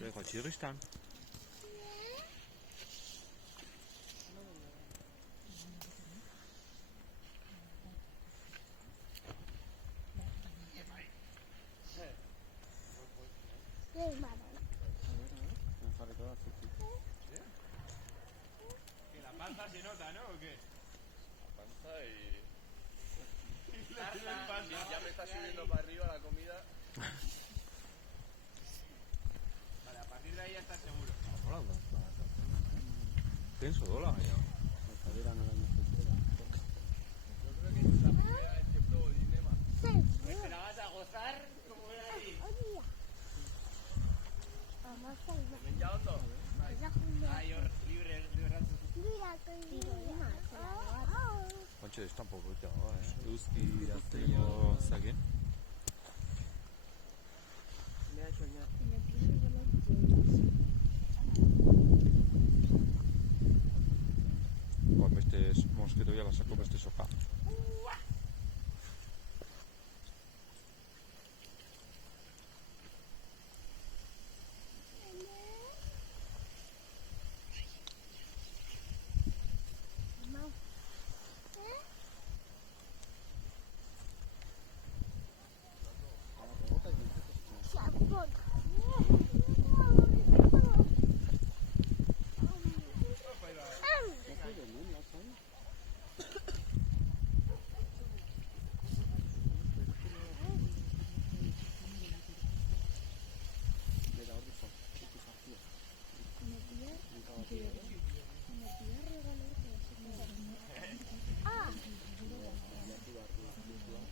Lekker chili staan. Que la panza se nota, ¿no? ¿O qué? La panza y... ya me está subiendo para arriba la comida. Vale, a partir de ahí ya estás seguro. Penso dola, ja. Yo creo que es la primera vez que pruebo dinema. Pues te la vas a gozar como era ahí. ¿Ya hondo? Ay, libre, rato. Kontxe ez tampoco eta, Euski azteño zagin. Beste mosketoia basako beste sopa.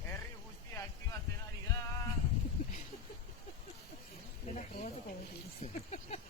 Herri guztia aktibatzen ari da. Dena probatuko dut.